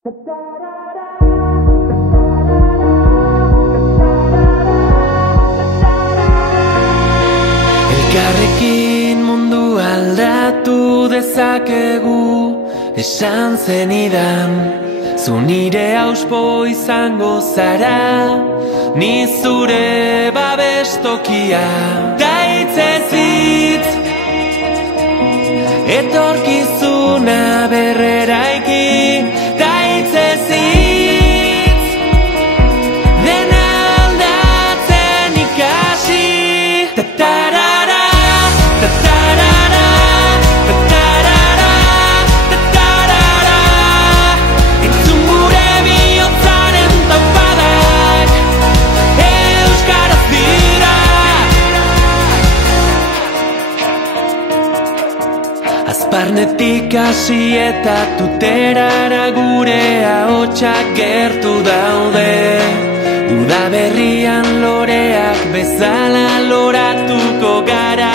Elkarrekin mundu aldatu dezakegu, esan zenidan. Zu nire auspo izango zara, ni zure babestokia. Ta hitzez hitz, etorkizuna berreraiki. Ta hitzez hitz, dena aldatzen ikasi. Ta-tarara, ta-tarara, ta-tarara, ta-tarara. Entzun gure bihotzaren taupadak, euskaraz dira. Azparnetik hasi eta tuterara gure ahotsak gertu daude. Udaberrian loreak bezala loratuko gara